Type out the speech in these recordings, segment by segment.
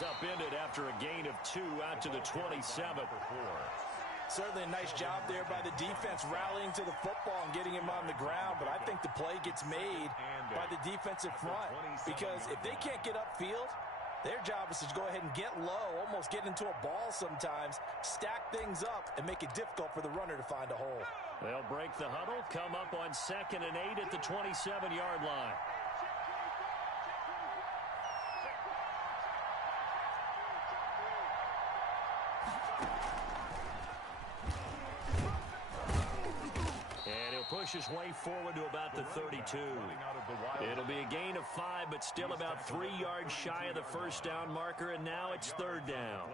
is upended after a gain of 2 out to the 27. Certainly a nice job there by the defense rallying to the football and getting him on the ground, but I think the play gets made by the defensive front because if they can't get upfield, their job is to go ahead and get low, almost get into a ball sometimes, stack things up, and make it difficult for the runner to find a hole. They'll break the huddle, come up on 2nd and 8 at the 27-yard line. Push his way forward to about the 32. It'll be a gain of 5, but still about 3 yards shy of the first down marker, and now it's 3rd down.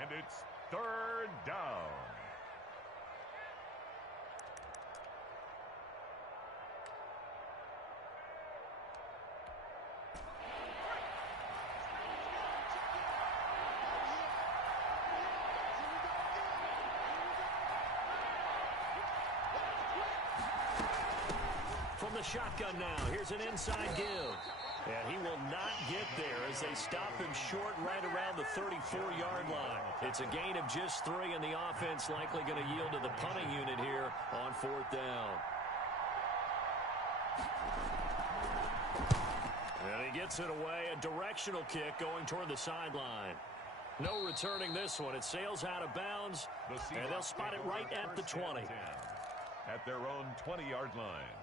And it's 3rd down. The shotgun now. Here's an inside give. And he will not get there as they stop him short right around the 34-yard line. It's a gain of just 3, and the offense likely going to yield to the punting unit here on 4th down. And he gets it away. A directional kick going toward the sideline. No returning this one. It sails out of bounds, and they'll spot it right at the 20. At their own 20-yard line.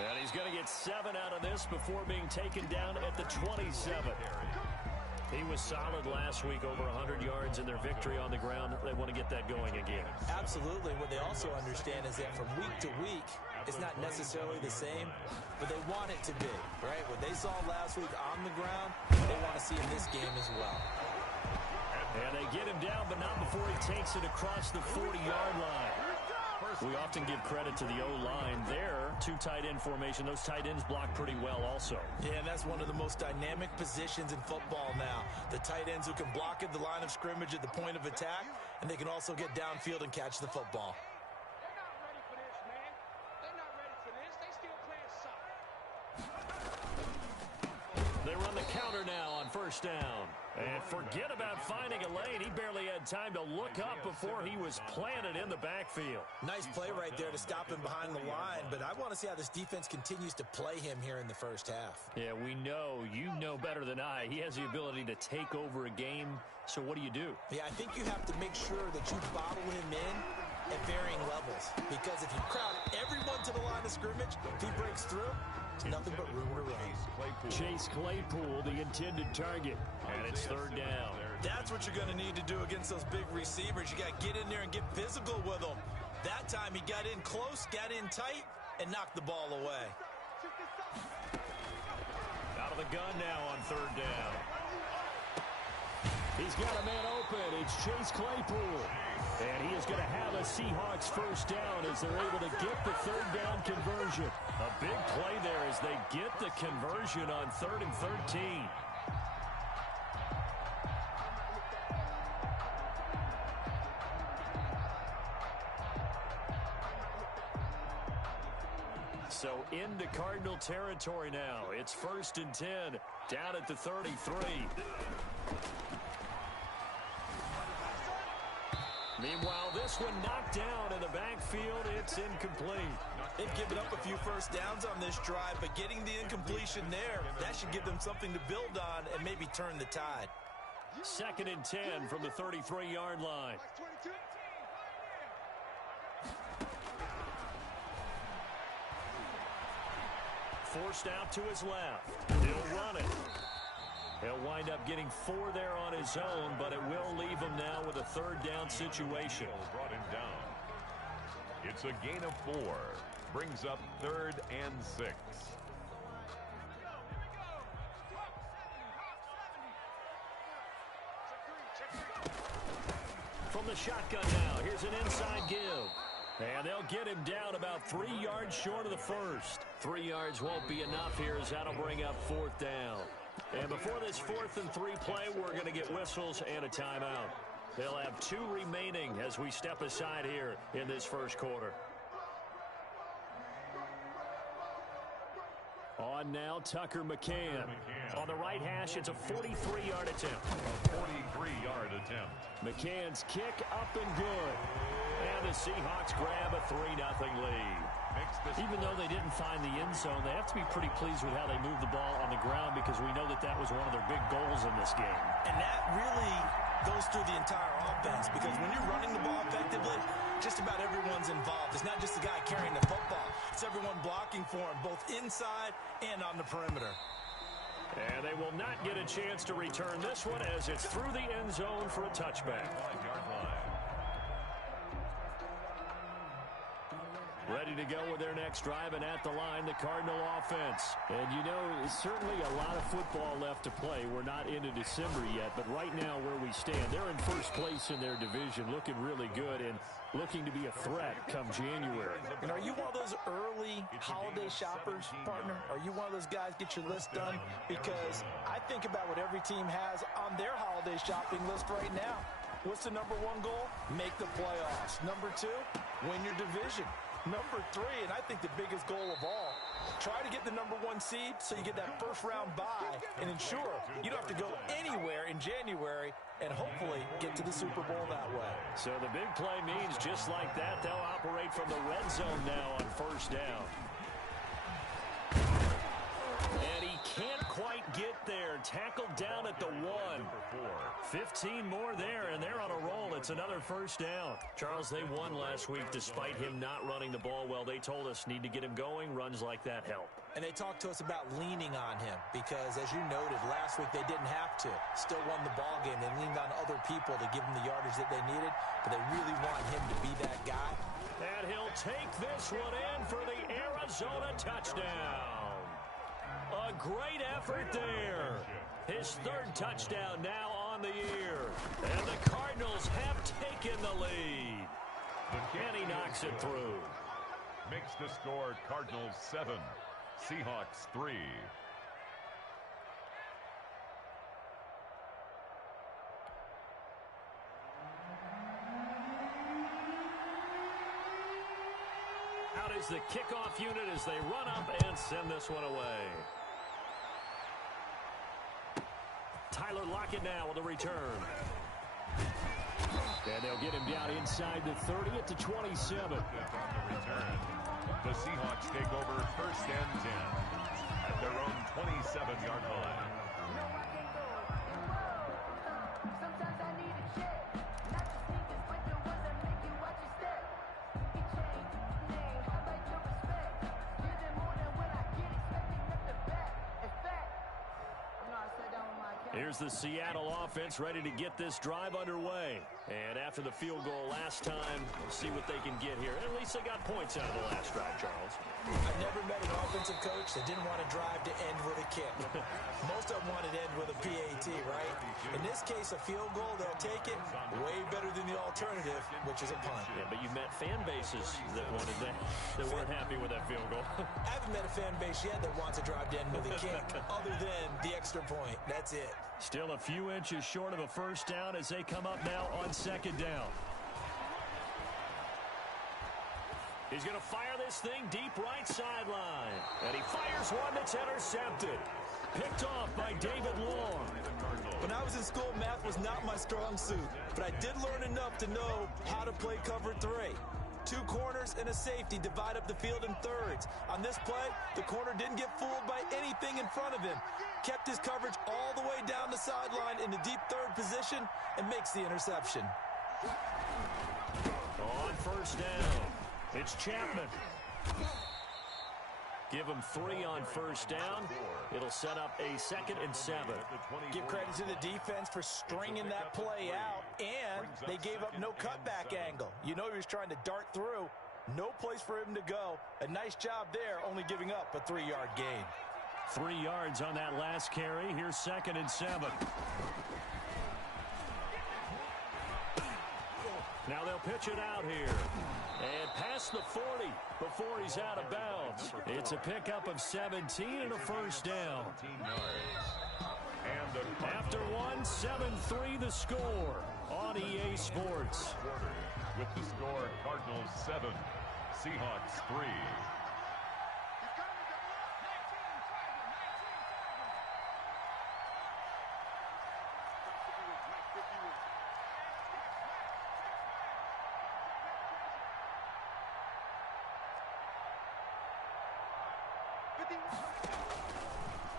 And he's going to get 7 out of this before being taken down at the 27. He was solid last week, over 100 yards in their victory on the ground. They want to get that going again. Absolutely. What they also understand is that from week to week, it's not necessarily the same, but they want it to be, right? What they saw last week on the ground, they want to see in this game as well. And they get him down, but not before he takes it across the 40-yard line. We often give credit to the O-line there. 2 tight end formation. Those tight ends block pretty well also. Yeah, and that's one of the most dynamic positions in football now. The tight ends who can block at the line of scrimmage at the point of attack, and they can also get downfield and catch the football. They're not ready for this, man. They're not ready for this. They still playing soccer. They run the counter now on 1st down. And forget about finding a lane. He barely had time to look up before he was planted in the backfield. Nice play right there to stop him behind the line, but I want to see how this defense continues to play him here in the first half. Yeah, we know. You know better than I. He has the ability to take over a game, so what do you do? Yeah, I think you have to make sure that you bottle him in at varying levels, because if you crowd everyone to the line of scrimmage, if he breaks through, it's nothing but room to run. Chase Claypool, the intended target, and it's 3rd down. That's what you're going to need to do against those big receivers. You got to get in there and get physical with them. That time he got in close, got in tight, and knocked the ball away. Out of the gun now on 3rd down. He's got a man open. It's Chase Claypool. And he is going to have a Seahawks 1st down as they're able to get the 3rd down conversion. A big play there as they get the conversion on 3rd and 13. So into Cardinal territory now. It's 1st and 10, down at the 33. Meanwhile, this one knocked down in the backfield. It's incomplete. They've given up a few first downs on this drive, but getting the incompletion there, that should give them something to build on and maybe turn the tide. 2nd and 10 from the 33-yard line. Forced out to his left. He'll run it. He'll wind up getting 4 there on his own, but it will leave him now with a 3rd down situation. Brought him down. It's a gain of 4. Brings up 3rd and 6. From the shotgun now, here's an inside give. And they'll get him down about 3 yards short of the first. 3 yards won't be enough here as that'll bring up 4th down. And before this 4th and 3 play, we're going to get whistles and a timeout. They'll have 2 remaining as we step aside here in this first quarter. On now, Tucker McCann. On the right hash, it's a 43-yard attempt. A 43-yard attempt. McCann's kick up and good. And the Seahawks grab a 3-0 lead. Even though they didn't find the end zone, they have to be pretty pleased with how they moved the ball on the ground because we know that was one of their big goals in this game. And that really goes through the entire offense because when you're running the ball effectively, just about everyone's involved. It's not just the guy carrying the football. It's everyone blocking for him, both inside and on the perimeter. And they will not get a chance to return this one as it's through the end zone for a touchback. 5-yard line. Ready to go with their next drive, and at the line, the Cardinal offense. And, you know, certainly a lot of football left to play. We're not into December yet, but right now where we stand, they're in first place in their division, looking really good and looking to be a threat come January. And are you one of those early holiday shoppers, partner? Are you one of those guys get your list done? Because I think about what every team has on their holiday shopping list right now. What's the number 1 goal? Make the playoffs. Number 2, win your division. Number 3, and I think the biggest goal of all, try to get the number 1 seed so you get that first-round bye and ensure you don't have to go anywhere in January and hopefully get to the Super Bowl that way. So the big play means just like that, they'll operate from the red zone now on first down. And he can't quite get there. Tackled down at the 1. 15 more there, and they're on a roll. It's another first down. Charles, they won last week despite him not running the ball well. They told us need to get him going. Runs like that help. And they talked to us about leaning on him because, as you noted, last week they didn't have to. Still won the ball game. They leaned on other people to give them the yardage that they needed, but they really want him to be that guy. And he'll take this one in for the Arizona touchdown. A great effort there. His 3rd touchdown now on the year. And the Cardinals have taken the lead. And he knocks it through. Makes the score Cardinals 7, Seahawks 3. Out is the kickoff unit as they run up and send this one away. Tyler Lockett now with a return. And they'll get him down inside the 30 at the 27. On the return, the Seahawks take over 1st and 10 at their own 27-yard line. Here's the Seattle offense ready to get this drive underway. And after the field goal last time, we'll see what they can get here. At least they got points out of the last drive, Charles. I've never met an offensive coach that didn't want to drive to end with a kick. Most of them wanted to end with a PAT, right? In this case, a field goal, they'll take it way better than the alternative, which is a punt. Yeah, but you've met fan bases that wanted that weren't happy with that field goal. I haven't met a fan base yet that wants a drive to end with a kick, other than the extra point. That's it. Still a few inches short of a first down as they come up now on 2nd down. He's going to fire this thing deep right sideline. And he fires one that's intercepted. Picked off by David Long. When I was in school, math was not my strong suit. But I did learn enough to know how to play cover 3. 2 corners and a safety divide up the field in thirds. On this play, the corner didn't get fooled by anything in front of him. Kept his coverage all the way down the sideline in the deep 3rd position and makes the interception. On first down, it's Chapman. Give him 3 on first down. It'll set up a 2nd and 7. Give credit to the defense for stringing that play out, and they gave up no cutback angle. You know he was trying to dart through. No place for him to go. A nice job there, only giving up a 3-yard gain. 3 yards on that last carry. Here's 2nd and 7. Now they'll pitch it out here. And past the 40 before he's out of bounds. It's a pickup of 17 and a first down. After one, 7-3 the score on EA Sports. With the score, Cardinals 7, Seahawks 3.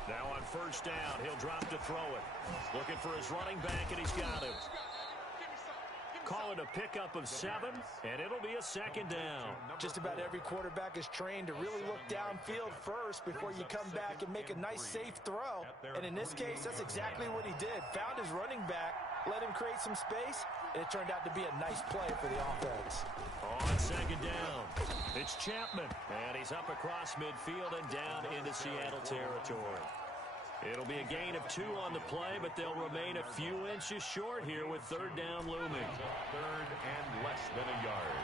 Now on first down, he'll drop to throw it. Looking for his running back, and he's got him. Call it a pickup of 7, and it'll be a second down. Just about every quarterback is trained to really look downfield first before you come back and make a nice, safe throw. And in this case, that's exactly what he did. Found his running back, let him create some space, and it turned out to be a nice play for the offense. On second down, it's Chapman, and he's up across midfield and down into Seattle territory. It'll be a gain of 2 on the play, but they'll remain a few inches short here with third down looming. Third and less than a yard.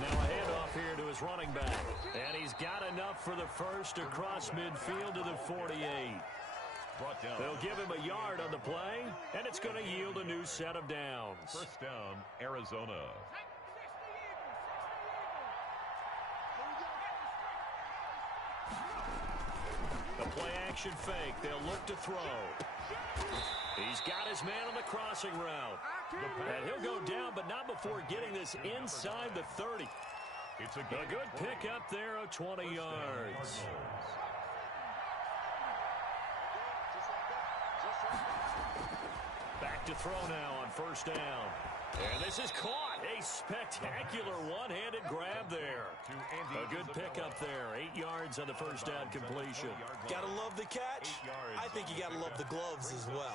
Now a handoff here to his running back. And he's got enough for the first across midfield to the 48. They'll give him a yard on the play, and it's going to yield a new set of downs. First down, Arizona. The play-action fake. They'll look to throw. He's got his man on the crossing route. And he'll go down, but not before getting this inside the 30. It's a good pickup there of 20 yards. Back to throw now on first down. And this is caught. A spectacular one-handed grab there. A good pickup there. 8 yards on the first down completion. Gotta love the catch. I think you gotta love the gloves as well.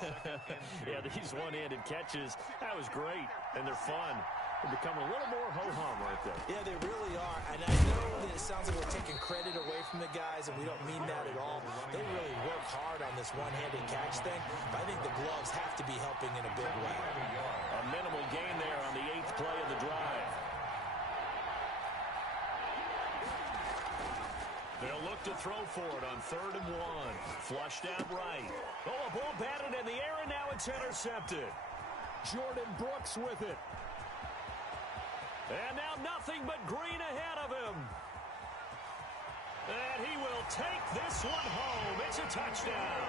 Yeah, these one-handed catches, that was great. And they're fun. They're becoming a little more ho-hum right there. Yeah, they really are. And I know that it sounds like we're taking credit away from the guys, and we don't mean that at all. They really work hard on this one-handed catch thing, but I think the gloves have to be helping in a big way. A minimal gain there on the 8th play of the drive. They'll look to throw for it on 3rd and 1. Flushed out right. Oh, a ball batted in the air, and now it's intercepted. Jordan Brooks with it. And now nothing but green ahead of him. And he will take this one home. It's a touchdown.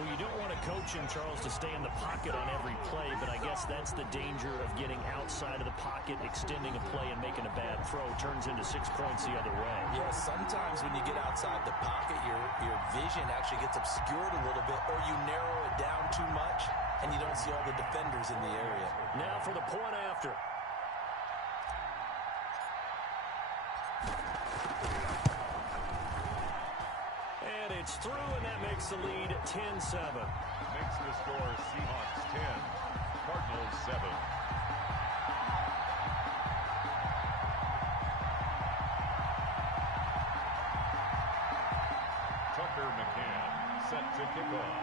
Well, you don't want a coach in Charles to stay in the pocket on every play, but I guess that's the danger of getting outside of the pocket, extending a play, and making a bad throw. Turns into 6 points the other way. Yeah, sometimes when you get outside the pocket, your vision actually gets obscured a little bit, or you narrow it down too much, and you don't see all the defenders in the area. Now for the point after. It's through, and that makes the lead 10-7. Makes the score Seahawks 10, Cardinals 7. Tucker McCann set to kick off.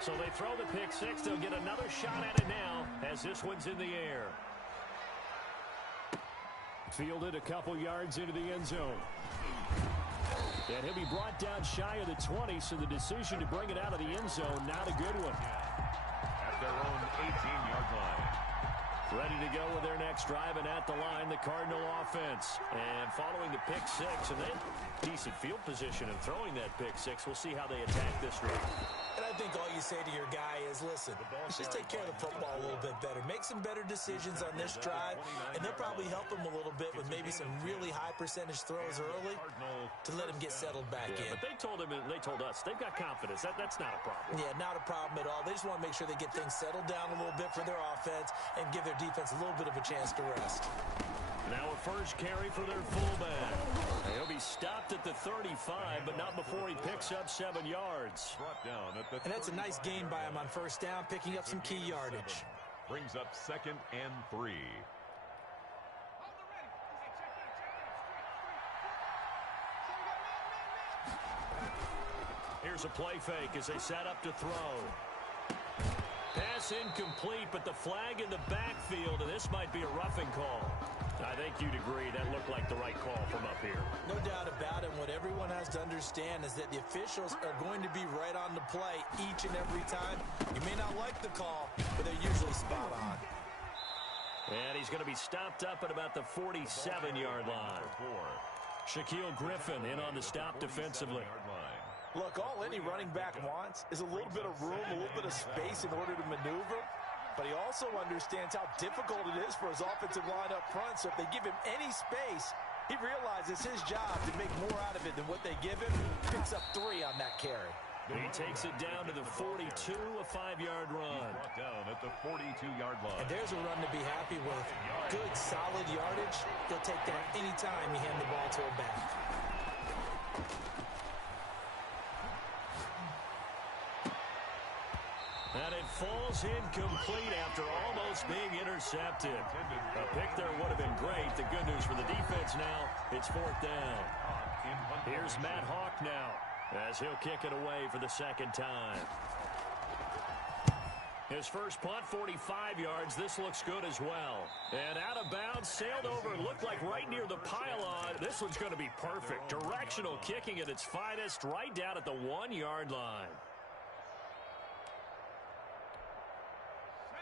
So they throw the pick 6. They'll get another shot at it now as this one's in the air. Fielded a couple yards into the end zone. And he'll be brought down shy of the 20, so the decision to bring it out of the end zone, not a good one. At their own 18-yard line. Ready to go with their next drive, and at the line, the Cardinal offense. And following the pick 6, and they decent field position and throwing that pick 6. We'll see how they attack this drive. And I think all you say to your guy is, listen, let's just take care of the football a little bit better. Make some better decisions on this drive, and they'll probably help him a little bit with maybe some really high percentage throws early to let him get settled back in. But they told us they've got confidence. That's not a problem. Yeah, not a problem at all. They just want to make sure they get things settled down a little bit for their offense and give their defense a little bit of a chance to rest. Now a first carry for their fullback. He'll be stopped at the 35, but not before he picks up 7 yards. Brought down at the And that's a nice gain by him on first down, picking up some key yardage. Brings up 2nd and 3. Here's a play fake as they set up to throw. Pass incomplete, but the flag in the backfield, and this might be a roughing call. I think you'd agree that looked like the right call from up here. No doubt about it. What everyone has to understand is that the officials are going to be right on the play each and every time. You may not like the call, but they're usually spot on. And he's going to be stopped up at about the 47-yard line. Shaquille Griffin in on the stop defensively. Look, all any running back wants is a little bit of room, a little bit of space in order to maneuver. But he also understands how difficult it is for his offensive line up front. So if they give him any space, he realizes his job to make more out of it than what they give him. Picks up 3 on that carry. He takes it down to the 42, a 5-yard run. Brought down at the 42-yard line. And there's a run to be happy with. Good, solid yardage. He'll take that anytime you hand the ball to him back. And it falls incomplete after almost being intercepted. A pick there would have been great. The good news for the defense now, it's 4th down. Here's Matt Hawk now as he'll kick it away for the second time. His first punt, 45 yards. This looks good as well. And out of bounds, sailed over, looked like right near the pylon. This one's going to be perfect. Directional kicking at its finest, right down at the 1-yard line.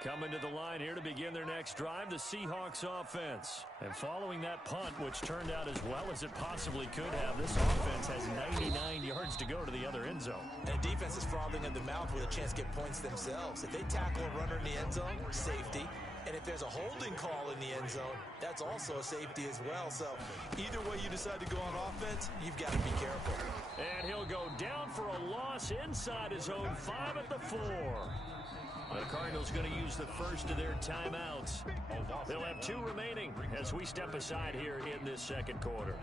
Coming to the line here to begin their next drive, the Seahawks offense. And following that punt, which turned out as well as it possibly could have, this offense has 99 yards to go to the other end zone. And defense is frothing at the mouth with a chance to get points themselves. If they tackle a runner in the end zone, safety. And if there's a holding call in the end zone, that's also a safety as well. So either way you decide to go on offense, you've got to be careful. And he'll go down for a loss inside his own 5 at the 4. The Cardinals going to use the first of their timeouts. They'll have 2 remaining as we step aside here in this second quarter.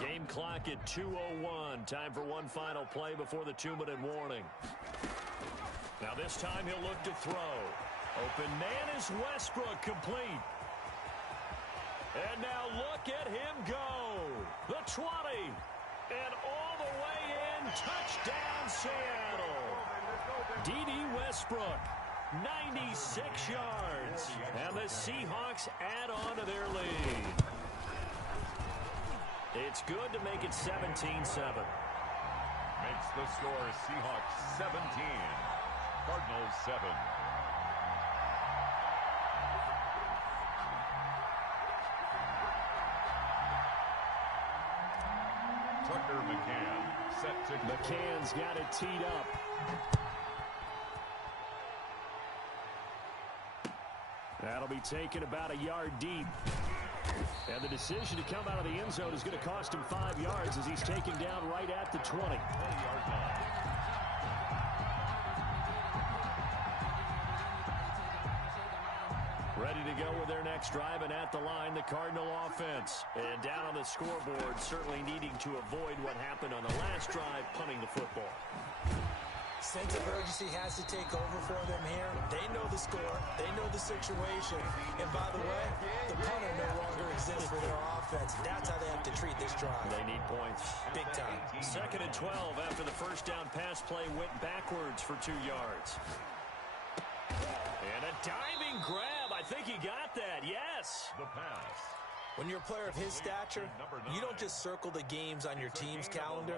Game clock at 2:01. Time for one final play before the 2-minute warning. Now this time he'll look to throw. Open man is Westbrook, complete. And now look at him go. The 20. And all the way in. Touchdown, Seattle. D.D. Westbrook, 96 yards. And the Seahawks add on to their lead. It's good to make it 17-7. Makes the score Seahawks 17, Cardinals 7. Tucker McCann set to... McCann's got it teed up. That'll be taken about a yard deep. And the decision to come out of the end zone is going to cost him 5 yards as he's taken down right at the 20. 20-yard line. Ready to go with their next drive, and at the line, the Cardinal offense. And down on the scoreboard, certainly needing to avoid what happened on the last drive, punting the football. Sense of urgency has to take over for them here. They know the score. They know the situation. And by the way, the punter no longer exists for their offense. That's how they have to treat this drive. They need points. Big time. 2nd and 12 after the first down pass play went backwards for 2 yards. And a diving grab. I think he got that. Yes. The pass. When you're a player of his stature, you don't just circle the games on your team's calendar.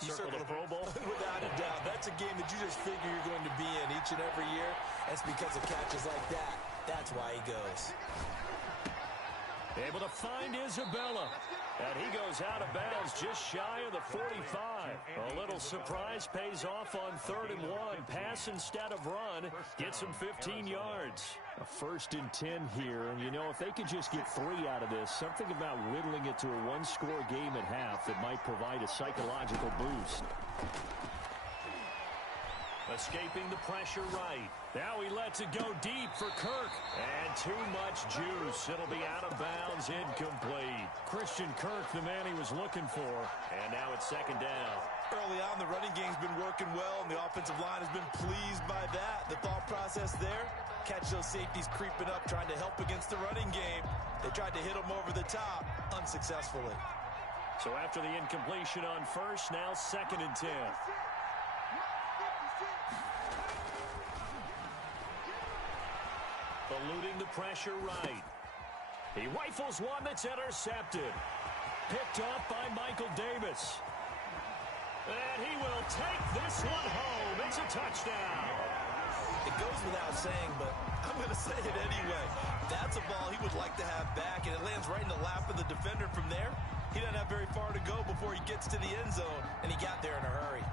You Circle the Pro Bowl? Without a doubt. That's a game that you just figure you're going to be in each and every year. That's because of catches like that. That's why he goes. Able to find Isabella. And he goes out of bounds just shy of the 45. A little surprise pays off on 3rd and 1. Pass instead of run. Gets him 15 yards. A 1st and 10 here. And, you know, if they could just get 3 out of this, something about whittling it to a one-score game at half that might provide a psychological boost. Escaping the pressure right. Now he lets it go deep for Kirk. And too much juice. It'll be out of bounds, incomplete. Christian Kirk, the man he was looking for. And now it's second down. Early on, the running game's been working well, and the offensive line has been pleased by that. The thought process there, catch those safeties creeping up, trying to help against the running game. They tried to hit them over the top, unsuccessfully. So after the incompletion on first, now second and 10. Eluding the pressure right. He rifles one that's intercepted. Picked off by Michael Davis. And he will take this one home. It's a touchdown. It goes without saying, but I'm going to say it anyway. That's a ball he would like to have back, and it lands right in the lap of the defender from there. He doesn't have very far to go before he gets to the end zone, and he got there in a hurry.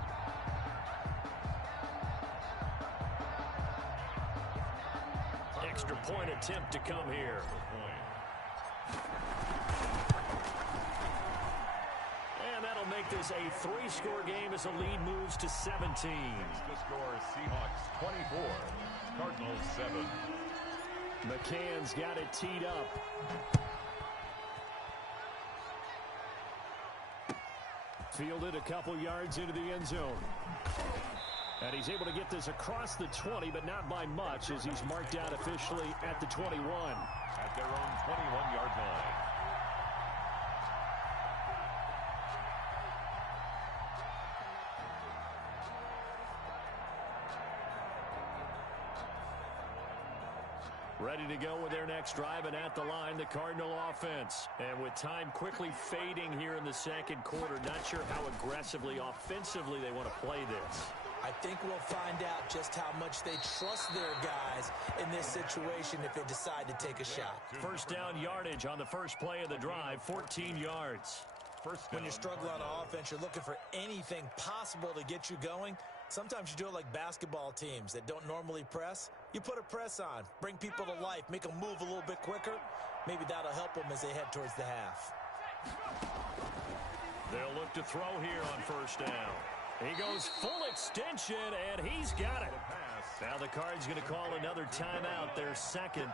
Extra point attempt to come here. And that'll make this a 3-score game as the lead moves to 17. The score, Seahawks 24, Cardinals 7. McCann's got it teed up. Fielded a couple yards into the end zone. And he's able to get this across the 20, but not by much, as he's marked out officially at the 21. At their own 21-yard line. Ready to go with their next drive, and at the line, the Cardinal offense. And with time quickly fading here in the second quarter, not sure how aggressively, offensively they want to play this. I think we'll find out just how much they trust their guys in this situation if they decide to take a shot. First down yardage on the first play of the drive, 14 yards. When you're struggling on offense, you're looking for anything possible to get you going. Sometimes you do it like basketball teams that don't normally press. You put a press on, bring people to life, make them move a little bit quicker. Maybe that'll help them as they head towards the half. They'll look to throw here on first down. He goes full extension, and he's got it. Now the Cards going to call another timeout, their second,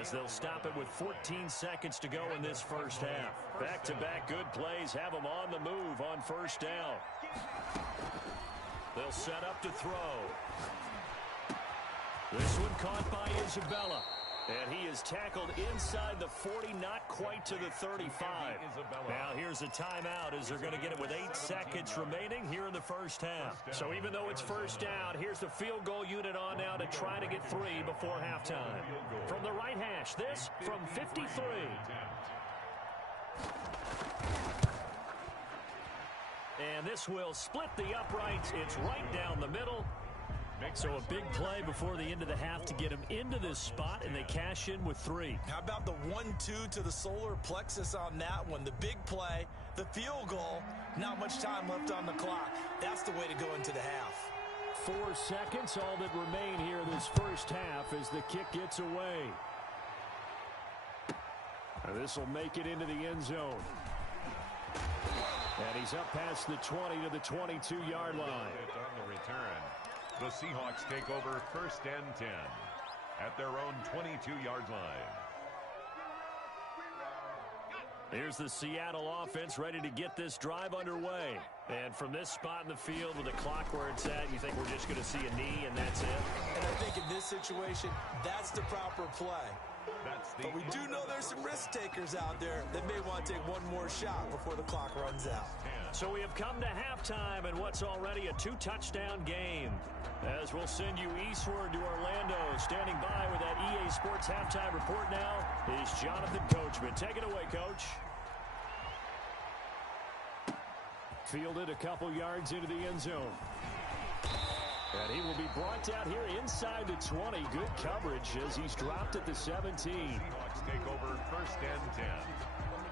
as they'll stop it with 14 seconds to go in this first half. Back-to-back good plays have them on the move on first down. They'll set up to throw. This one caught by Isabella. And he is tackled inside the 40, not quite to the 35. Now here's a timeout as they're going to get it with 8 seconds remaining here in the first half. So even though it's first down, here's the field goal unit on now to try to get 3 before halftime. From the right hash, this from 53. And this will split the uprights. It's right down the middle. So a big play before the end of the half to get him into this spot, and they cash in with 3. How about the 1-2 to the solar plexus on that one? The big play, the field goal, not much time left on the clock. That's the way to go into the half. 4 seconds, all that remain here this first half as the kick gets away. And this will make it into the end zone. And he's up past the 20 to the 22-yard line. On the return. The Seahawks take over first and 10 at their own 22-yard line. Here's the Seattle offense ready to get this drive underway. And from this spot in the field with the clock where it's at, you think we're just going to see a knee and that's it? And I think in this situation, that's the proper play. But we do know there's some risk takers out there that may want to take one more shot before the clock runs out. So we have come to halftime in what's already a 2-touchdown game. As we'll send you eastward to Orlando. Standing by with that EA Sports halftime report now is Jonathan Coachman. Take it away, Coach. Fielded a couple yards into the end zone. And he will be brought down here inside the 20. Good coverage as he's dropped at the 17. Seahawks take over first and 10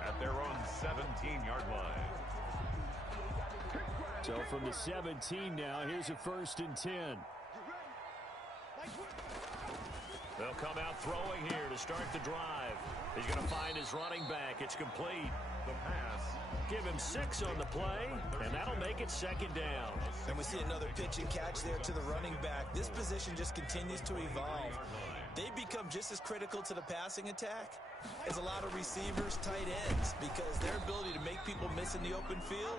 at their own 17-yard line. So from the 17 now, here's a first and 10. They'll come out throwing here to start the drive. He's going to find his running back. It's complete. The pass. Give him 6 on the play, and that'll make it second down. And we see another pitch and catch there to the running back. This position just continues to evolve. They become just as critical to the passing attack as a lot of receivers, tight ends, because their ability to make people miss in the open field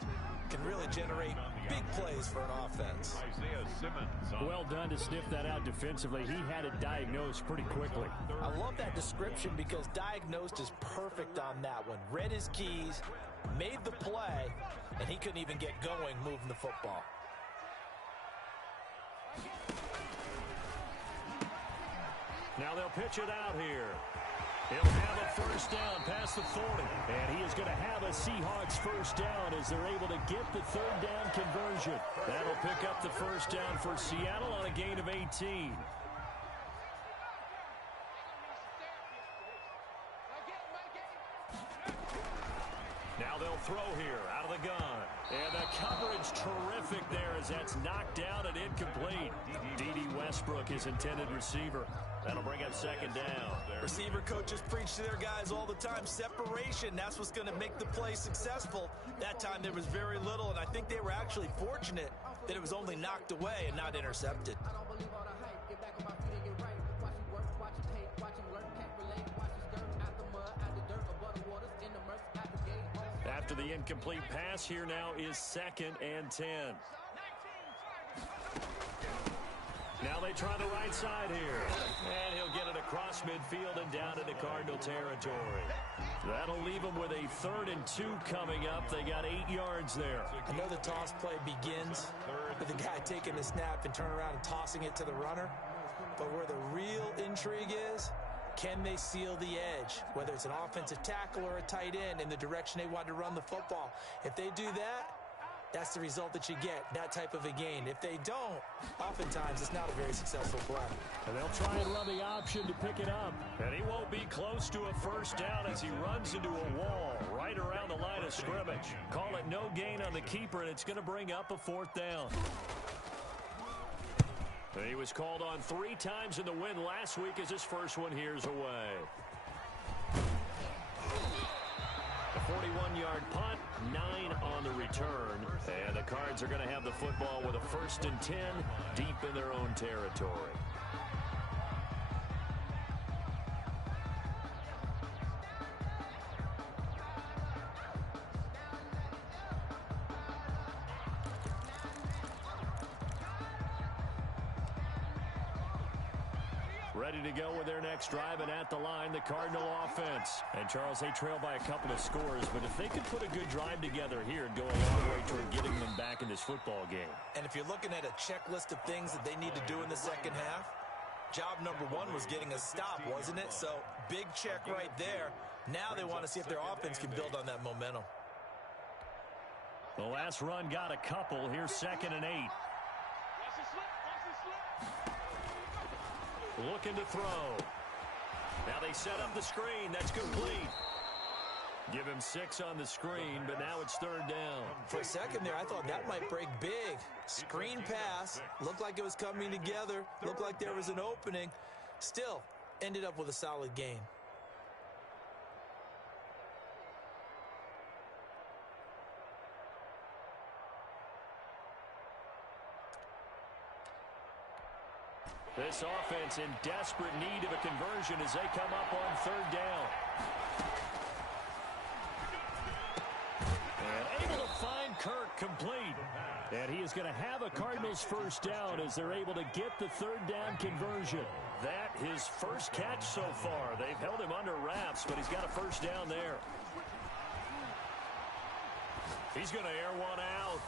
can really generate big plays for an offense. Isaiah Simmons. Well done to sniff that out defensively. He had it diagnosed pretty quickly. I love that description because diagnosed is perfect on that one. Read his keys, made the play, and he couldn't even get going moving the football. Now they'll pitch it out here. He'll have a first down past the 40. And he is going to have a Seahawks first down as they're able to get the third down conversion. That'll pick up the first down for Seattle on a gain of 18. Now they'll throw here out of the gun. And the coverage terrific there as that's knocked down and incomplete. D.D. Westbrook, his intended receiver. That'll bring up second down. Receiver coaches preach to their guys all the time. Separation, that's what's going to make the play successful. That time there was very little, and I think they were actually fortunate that it was only knocked away and not intercepted. After the incomplete pass, here now is 2nd and 10. Now they try the right side here. And he'll get it across midfield and down into Cardinal territory. That'll leave them with a 3rd and 2 coming up. They got 8 yards there. I know the toss play begins with the guy taking the snap and turning around and tossing it to the runner. But where the real intrigue is, can they seal the edge, whether it's an offensive tackle or a tight end, in the direction they want to run the football? If they do that, that's the result that you get, that type of a gain. If they don't, oftentimes it's not a very successful play. And they'll try and run the option to pick it up. And he won't be close to a first down as he runs into a wall right around the line of scrimmage. Call it no gain on the keeper, and it's going to bring up a 4th down. He was called on 3 times in the win last week as his first one here's away. A 41-yard punt, 9 on the return. And the Cards are going to have the football with a 1st and 10 deep in their own territory. Ready to go with their next drive, and at the line, the Cardinal offense. And, Charles, they trail by a couple of scores, but if they could put a good drive together here and go a long way toward getting them back in this football game. And if you're looking at a checklist of things that they need to do in the second half, job number 1 was getting a stop, wasn't it? So, big check right there. Now they want to see if their offense can build on that momentum. The last run got a couple. Here's 2nd and 8. Looking to throw. Now they set up the screen. That's complete. Give him 6 on the screen, but now it's 3rd down. For a second there, I thought that might break big. Screen pass. Looked like it was coming together. Looked like there was an opening. Still, ended up with a solid gain. This offense in desperate need of a conversion as they come up on 3rd down. And able to find Kirk complete. And he is going to have a Cardinals first down as they're able to get the 3rd down conversion. That his first catch so far. They've held him under wraps, but he's got a first down there. He's going to air one out.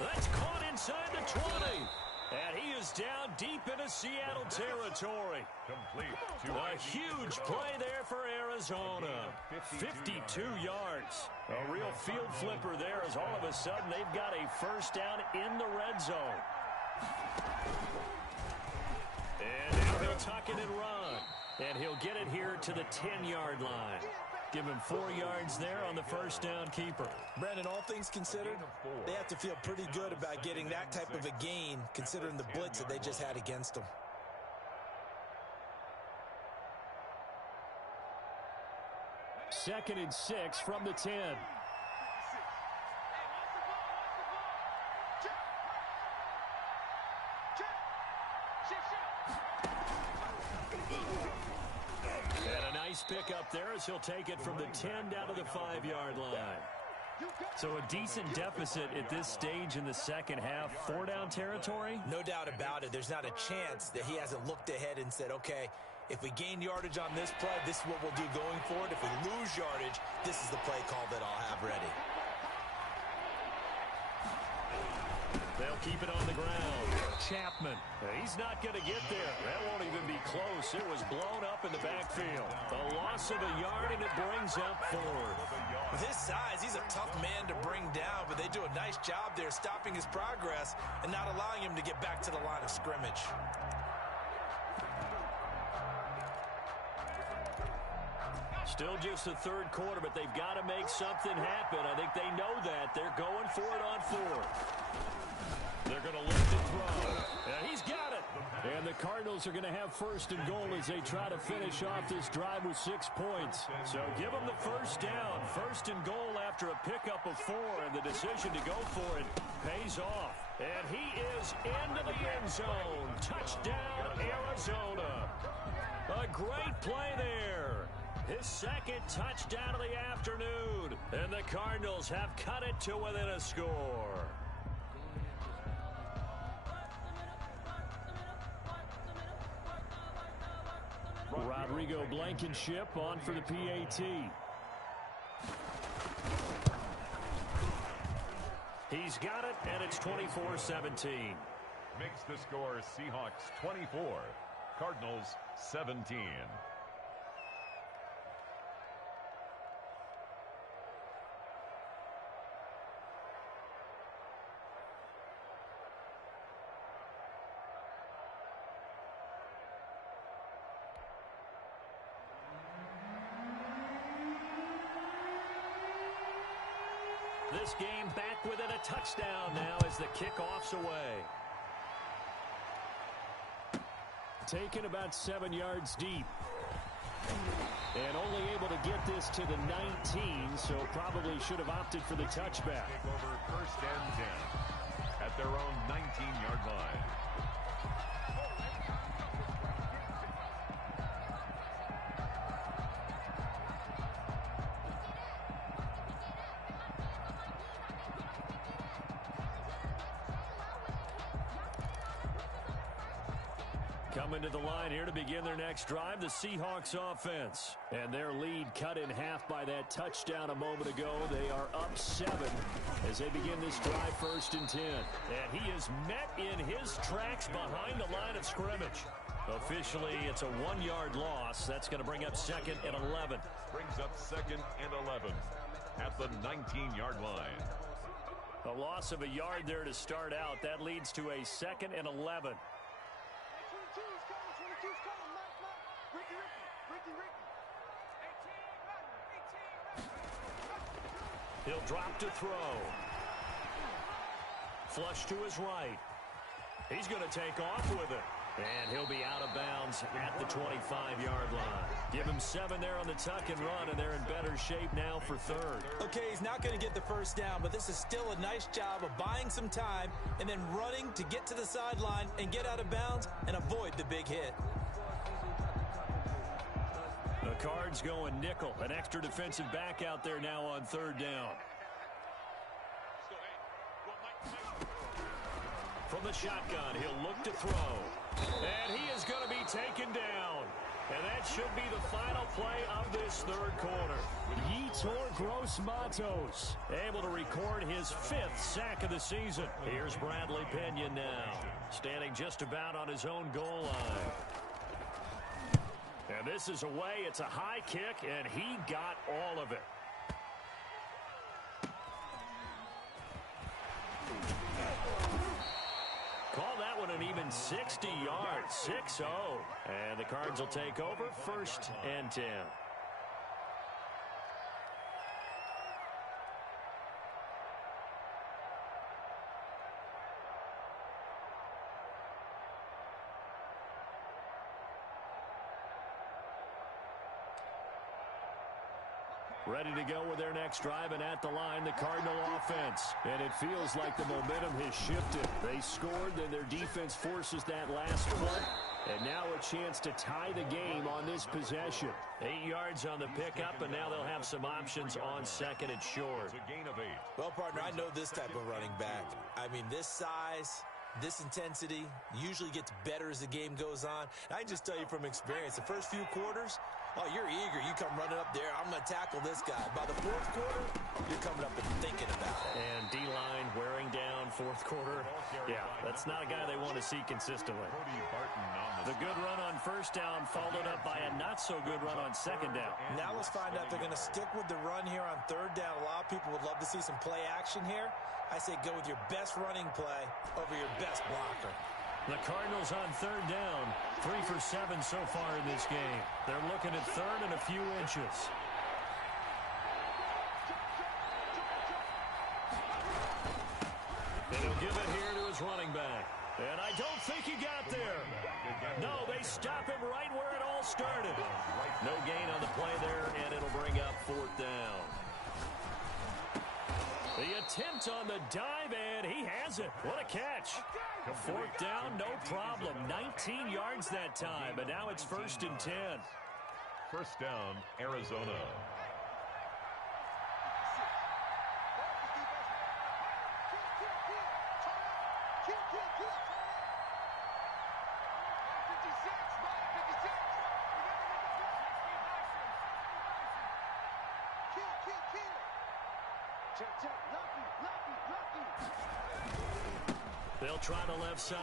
That's caught inside the 20. And he is down deep into Seattle territory. Complete. A huge play there for Arizona. 52 yards. A real field flipper there as all of a sudden they've got a first down in the red zone. And now he'll tuck it and run. And he'll get it here to the 10-yard line. Give him 4 yards there on the first down keeper. Brandon, all things considered, they have to feel pretty good about getting that type of a gain, considering the blitz that they just had against them. 2nd and 6 from the 10. And a nice pick up there as he'll take it from the 10 down to the 5-yard line. So a decent deficit at this stage in the second half. 4-down territory? No doubt about it. There's not a chance that he hasn't looked ahead and said, okay, if we gain yardage on this play, this is what we'll do going forward. If we lose yardage, this is the play call that I'll have ready. They'll keep it on the ground. Chapman. He's not going to get there. That won't even be close. It was blown up in the backfield. A loss of a yard, and it brings up 4. With his size, he's a tough man to bring down, but they do a nice job there stopping his progress and not allowing him to get back to the line of scrimmage. Still just the third quarter, but they've got to make something happen. I think they know that. They're going for it on 4th. They're going to lift and throw. And he's got it. And the Cardinals are going to have 1st and goal as they try to finish off this drive with 6 points. So give them the first down. 1st and goal after a pickup of 4, and the decision to go for it pays off. And he is into the end zone. Touchdown, Arizona. A great play there. His 2nd touchdown of the afternoon. And the Cardinals have cut it to within a score. Rodrigo Blankenship on for the PAT. He's got it, and it's 24-17. Makes the score Seahawks 24, Cardinals 17. This game back within a touchdown now as the kickoff's away. Taken about 7 yards deep. And only able to get this to the 19, so probably should have opted for the touchback. Take over 1st and 10 at their own 19-yard line. Coming to the line here to begin their next drive, the Seahawks offense. And their lead cut in half by that touchdown a moment ago. They are up 7 as they begin this drive 1st and 10. And he is met in his tracks behind the line of scrimmage. Officially, it's a 1-yard loss. That's going to bring up 2nd and 11. Brings up 2nd and 11 at the 19-yard line. A loss of a yard there to start out. That leads to a 2nd and 11. He'll drop to throw. Flush to his right. He's going to take off with it. And he'll be out of bounds at the 25-yard line. Give him 7 there on the tuck and run, and they're in better shape now for 3rd. Okay, he's not going to get the first down, but this is still a nice job of buying some time and then running to get to the sideline and get out of bounds and avoid the big hit. The Cards going nickel. An extra defensive back out there now on 3rd down. From the shotgun, he'll look to throw. And he is going to be taken down. And that should be the final play of this 3rd quarter. Yetur Gross-Matos able to record his 5th sack of the season. Here's Bradley Pinion now, standing just about on his own goal line. And this is away. It's a high kick, and he got all of it. Call that one an even 60 yards, 6-0. And the Cards will take over 1st and 10. Ready to go with their next drive, and at the line, the Cardinal offense. And it feels like the momentum has shifted. They scored, then their defense forces that last punt. And now a chance to tie the game on this possession. 8 yards on the pickup, and now they'll have some options on second and short. It's a gain of 8. Well, partner, I know this type of running back. I mean, this size, this intensity usually gets better as the game goes on. And I can just tell you from experience, the first few quarters, oh, you're eager. You come running up there. I'm going to tackle this guy. By the fourth quarter, you're coming up and thinking about it. And D-line wearing down fourth quarter. Yeah, that's not a guy they want to see consistently. The good run on first down followed up by a not-so-good run on second down. Now let's find out if they're going to stick with the run here on third down. A lot of people would love to see some play action here. I say go with your best running play over your best blocker. The Cardinals on third down, 3 for 7 so far in this game. They're looking at third and a few inches. And he'll give it here to his running back. And I don't think he got there. No, they stop him right where it all started. No gain on the play there, and it'll bring up fourth down. The attempt on the dive, and he has it. What a catch. Fourth down, no problem. 19 yards that time, but now it's 1st and 10. First down, Arizona. They'll try the left side.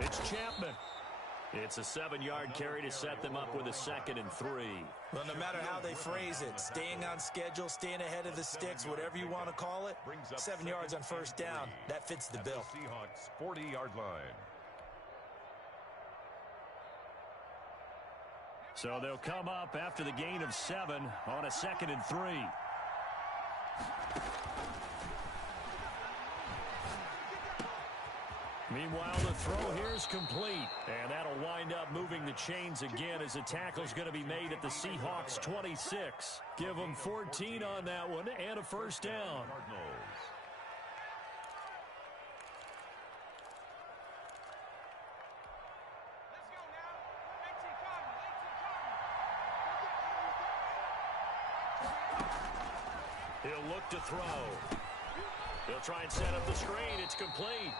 It's Chapman. It's a 7-yard carry to set them up with a 2nd and 3. Well, no matter how they phrase it, staying on schedule, staying ahead of the sticks, whatever you want to call it, 7 yards on first down, that fits the bill. The Seahawks 40-yard line. So they'll come up after the gain of 7 on a 2nd and 3. Meanwhile, the throw here is complete. And that'll wind up moving the chains again as the tackle's going to be made at the Seahawks 26. Give them 14 on that one and a first down. He'll look to throw. He'll try and set up the screen. It's complete.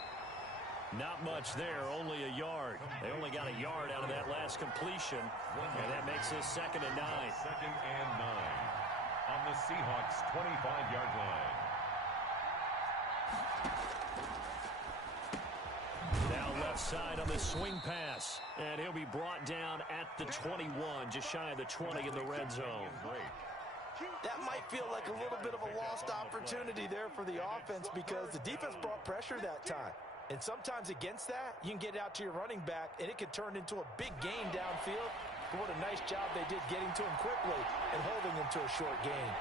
Not much there, only a yard. They only got a yard out of that last completion, and that makes this 2nd and 9. 2nd and 9 on the Seahawks 25-yard line. Now left side on the swing pass, and he'll be brought down at the 21, just shy of the 20 in the red zone. That might feel like a little bit of a lost opportunity there for the offense because the defense brought pressure that time. And sometimes against that, you can get out to your running back, and it could turn into a big gain downfield. But what a nice job they did getting to him quickly and holding him to a short gain.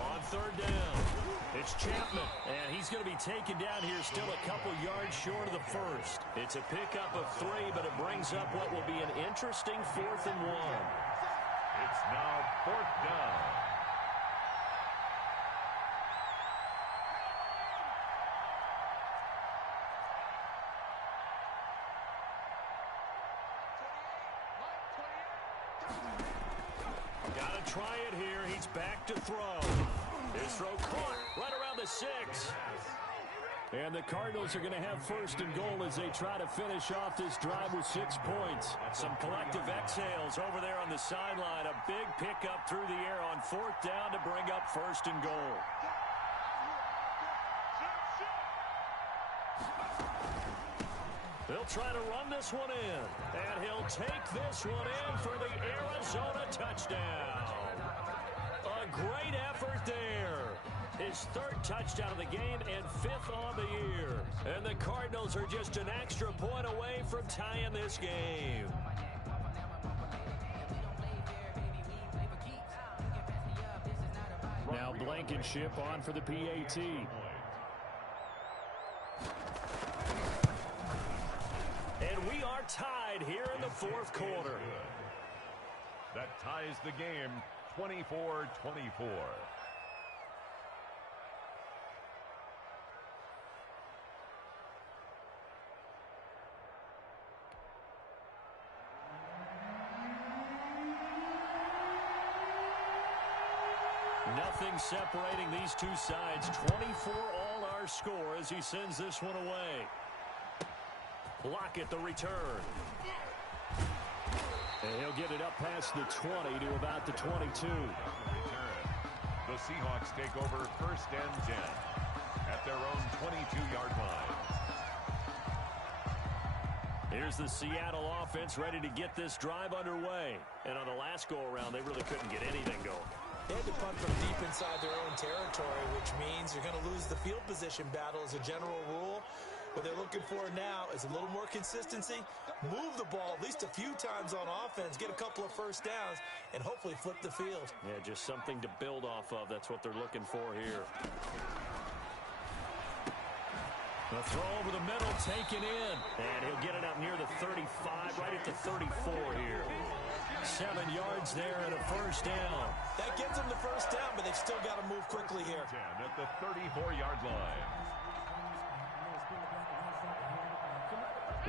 On third down, it's Chapman, and he's going to be taken down here still a couple yards short of the first. It's a pickup of 3, but it brings up what will be an interesting 4th and 1. It's now 4th down. Got to try it here. He's back to throw. His throw caught right around the 6. And the Cardinals are going to have 1st and goal as they try to finish off this drive with 6 points. Some collective exhales over there on the sideline. A big pickup through the air on 4th down to bring up 1st and goal. They'll try to run this one in. And he'll take this one in for the Arizona touchdown. A great effort there. His 3rd touchdown of the game and 5th on the year. And the Cardinals are just an extra point away from tying this game. Now Blankenship on for the PAT. And we are tied here in the 4th quarter. That ties the game 24-24. Nothing separating these two sides. 24 all our score as he sends this one away. Lockett the return. And he'll get it up past the 20 to about the 22. The Seahawks take over first and 10 at their own 22-yard line. Here's the Seattle offense ready to get this drive underway. And on the last go-around, they really couldn't get anything going. They had to punt from deep inside their own territory, which means you're going to lose the field position battle as a general rule. What they're looking for now is a little more consistency, move the ball at least a few times on offense, get a couple of first downs, and hopefully flip the field. Yeah, just something to build off of. That's what they're looking for here. The throw over the middle, taken in. And he'll get it up near the 35, right at the 34 here. 7 yards there and a first down. That gets them the first down, but they've still got to move quickly here. 10 at the 34-yard line.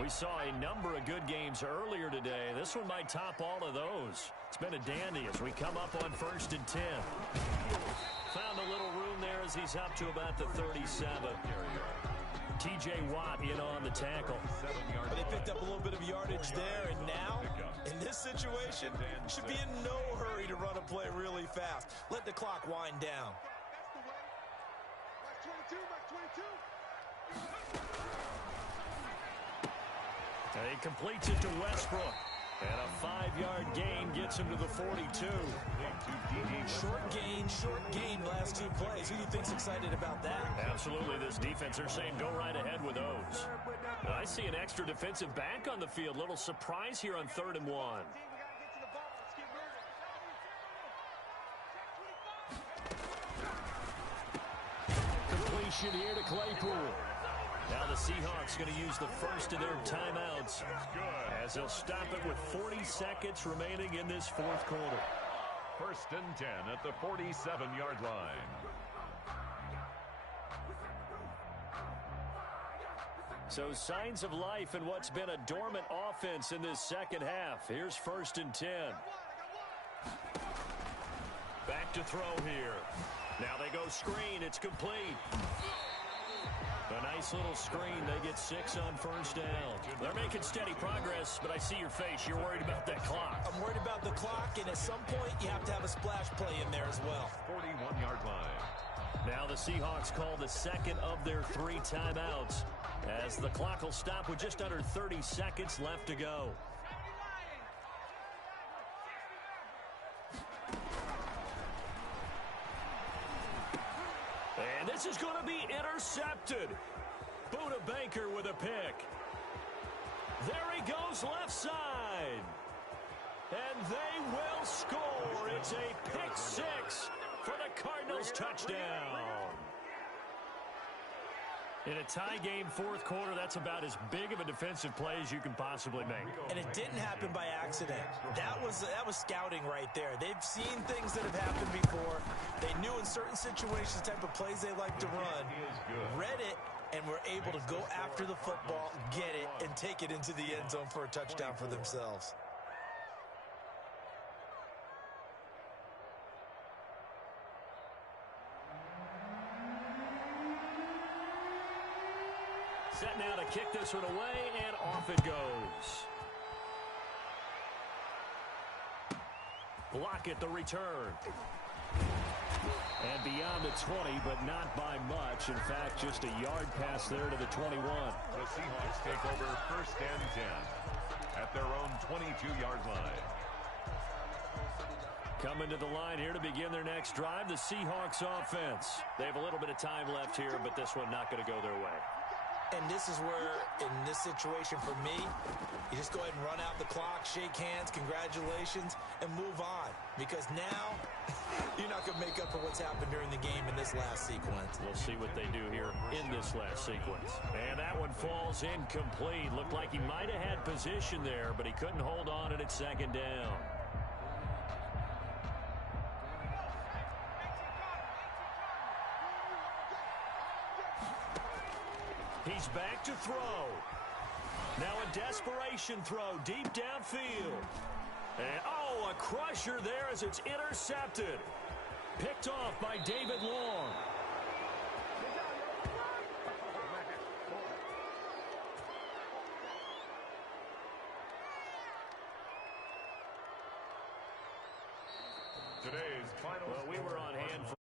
We saw a number of good games earlier today. This one might top all of those. It's been a dandy as we come up on first and 10. Found a little room there as he's up to about the 37. T.J. Watt in on the tackle. But they picked up a little bit of yardage there, and now, in this situation, should be in no hurry to run a play really fast. Let the clock wind down. That's the way. Watch 22, watch 22. And he completes it to Westbrook. And a 5-yard gain gets him to the 42. Short gain, last 2 plays. Who do you think's excited about that? Absolutely. This defense, they're saying go right ahead with those. I see an extra defensive back on the field. Little surprise here on 3rd and 1. Completion here to Claypool. Now the Seahawks going to use the first of their timeouts as they'll stop it with 40 seconds remaining in this 4th quarter. First and 10 at the 47-yard line. So signs of life in what's been a dormant offense in this second half. Here's first and 10. Back to throw here. Now they go screen. It's complete. A nice little screen. They get 6 on first down. They're making steady progress, but I see your face. You're worried about that clock. I'm worried about the clock, and at some point, you have to have a splash play in there as well. 41-yard line. Now the Seahawks call the second of their 3 timeouts as the clock will stop with just under 30 seconds left to go. And this is going to be intercepted. Buda Baker with a pick. There he goes left side. And they will score. It's a pick 6 for the Cardinals touchdown. In a tie game 4th quarter, that's about as big of a defensive play as you can possibly make. And it didn't happen by accident. That was scouting right there. They've seen things that have happened before. They knew in certain situations the type of plays they like to run, read it, and were able to go after the football, get it, and take it into the end zone for a touchdown for themselves. Set now to kick this one away, and off it goes. Lockett the return. And beyond the 20, but not by much. In fact, just a yard pass there to the 21. The Seahawks take over first and 10 at their own 22-yard line. Coming to the line here to begin their next drive, the Seahawks offense. They have a little bit of time left here, but this one not going to go their way. And this is where, in this situation for me, you just go ahead and run out the clock, shake hands, congratulations, and move on. Because now, you're not going to make up for what's happened during the game in this last sequence. We'll see what they do here in this last sequence. And that one falls incomplete. Looked like he might have had position there, but he couldn't hold on, and it's 2nd down. He's back to throw. Now a desperation throw deep downfield. And, oh, a crusher there as it's intercepted. Picked off by David Long. Today's final. Well, we were on hand for